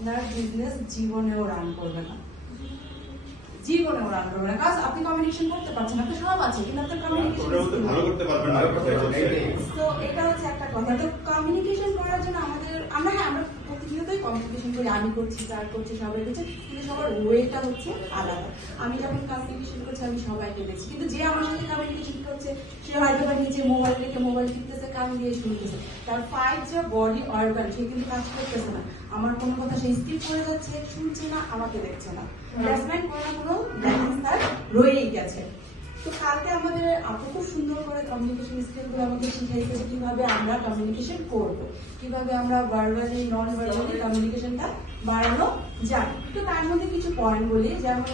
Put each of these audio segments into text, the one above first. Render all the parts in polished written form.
আপনার বিজনেস জীবনেও রান করবে না, জীবনেও রান করবে না। কারণ আপনি কমিউনিকেশন করতে পারছেন, আপনার সব আছে কিন্তু আপনার কমিউনিকেশন ভালো করতে পারবেন না। তো এটা হচ্ছে একটা কথা। তো কমিউনিকেশন করার জন্য আমরা প্রতিনিয়তই কমিউনিকেশন করি, আমি করছি, স্যার করছি, সবাই করছে, কিন্তু সবার ওয়েটা হচ্ছে আলাদা। আমি যখন কমিউনিকেশন করছি আমি সবাইকে দেখছি, কিন্তু যে আমার সাথে কমিউনিকেশন করছে সে হয়তো বা নিচে মোবাইল রেখে মোবাইল টিপতেছে, কান দিয়ে শুনতেছে, তার 5 যে বডি অর্গান সে কিন্তু কাজ করতেছে না। আমার কোনো কথা সে স্কিপ করে যাচ্ছে, শুনছে না, আমাকে দেখছে না, প্লেসমেন্ট কোনো না কোনো ব্যালেন্স তার রয়েই গেছে। তো কালকে আমাদের আপু খুব সুন্দর করে কমিউনিকেশন স্কিলগুলো আমাদের শিখাইছে যে কিভাবে আমরা কমিউনিকেশন করব, কিভাবে আমরা ভার্বালি নন ভার্বালি কমিউনিকেশনটা বাড়ানো যায়। তো তার মধ্যে কিছু পয়েন্ট বলি, যেমন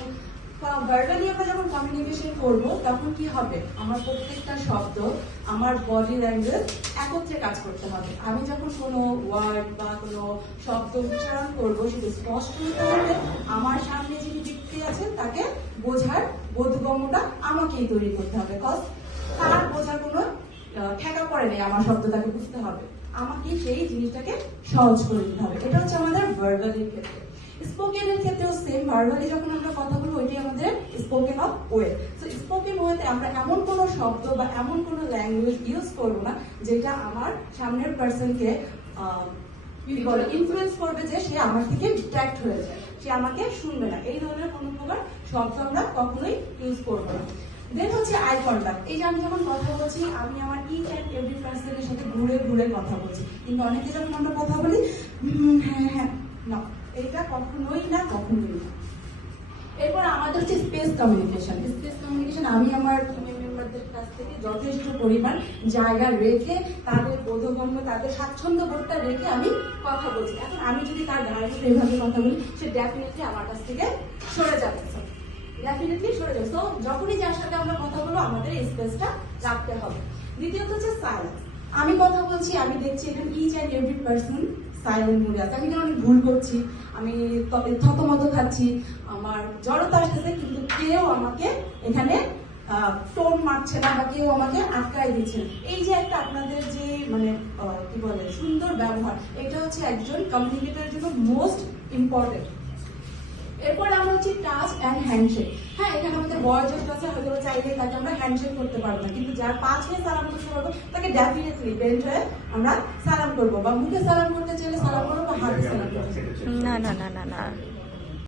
ভার্বালি আমরা যখন কমিউনিকেশন করব তখন কি হবে, আমার প্রত্যেকটা শব্দ, আমার বডি ল্যাঙ্গুয়েজ একত্রে কাজ করতে হবে। আমি যখন কোনো ওয়ার্ড বা কোনো শব্দ উচ্চারণ করবো সেটা স্পষ্ট হতে হবে, আমার সামনে যিনি ব্যক্তি আছেন তাকে বোঝার বোধগম্যতা আমাকেই তৈরি করতে হবে। কজ তার বোঝার কোনো ঠেকা পড়ে নেই, আমার শব্দ তাকে বুঝতে হবে, আমাকে সেই জিনিসটাকে সহজ করে দিতে হবে। এটা হচ্ছে আমাদের ভার্বালির ক্ষেত্রে। স্পোকেনের ক্ষেত্রেও সেম, ভার্বালি যখন আমরা কথা বলবো ওইটাই আমাদের স্পোকেন অফ ওয়ে। তো স্পোকেন ওয়েতে আমরা এমন কোনো শব্দ বা এমন কোনো ল্যাঙ্গুয়েজ ইউজ করবো না যেটা আমার সামনের পার্সনকে ইনফ্লুয়েন্স করবে যে সে আমার থেকে ডিস্ট্রাক্ট হয়ে যায়, সে আমাকে শুনবে না। এই ধরনের কোনো প্রকার শব্দ আমরা কখনোই ইউজ করবো না। দেন হচ্ছে আই কন্টাক্ট। এই যে আমি যখন কথা বলছি আমি আমার ইচ অ্যান্ড এভরি পার্সনের সাথে ঘুরে ঘুরে কথা বলছি, কিন্তু অনেকে যখন আমরা কথা বলি হ্যাঁ হ্যাঁ না, এটা কখনোই না, কখনোই না। এরপর আমাদের হচ্ছে স্পেস কমিউনিকেশন। স্পেস কমিউনিকেশন আমি আমার মেম্বারদের কাছ থেকে যথেষ্ট পরিমাণ জায়গা রেখে তাদের বোধগম্য, তাদের স্বাচ্ছন্দ্য বোধটা রেখে আমি কথা বলছি। এখন আমি যদি তার গায়ের সাথে এইভাবে কথা বলি সে ডেফিনেটলি আমার কাছ থেকে সরে যাবে, ডেফিনেটলি সরে যাবে। তো যখনই যার সাথে আমরা কথা বলবো আমাদের এই স্পেসটা রাখতে হবে। দ্বিতীয়ত হচ্ছে সাইলেন্স। আমি কথা বলছি, আমি দেখছি এখানে each and every person silent মোডে আছে। আমি অনেক ভুল করছি, আমি থতমত খাচ্ছি, আমার জড়তা আসতেছে, কিন্তু কেউ আমাকে এখানে টোন মারছে না বা কেউ আমাকে আটকায় দিচ্ছে না। এই যে একটা আপনাদের যে মানে কি বলে সুন্দর ব্যবহার, এটা হচ্ছে একজন কমিউনিকেটরের জন্য মোস্ট ইম্পর্টেন্ট। এরপর আমরা হচ্ছে টাচ অ্যান্ড হ্যান্ডশেক। হ্যাঁ, এখানে আমাদের বয়োজ্যেষ্ঠ আছে, হয়তো চাইলে তাকে আমরা হ্যান্ডশেক করতে পারবো না, কিন্তু যার পা ছুঁয়ে সালাম করতে পারবো তাকে ডেফিনেটলি বেন্ড হয়ে আমরা সালাম করবো, বা মুখে সালাম করতে চাইলে সালাম করবো, বা হাতে সালাম করতে চাইলে। না না না না না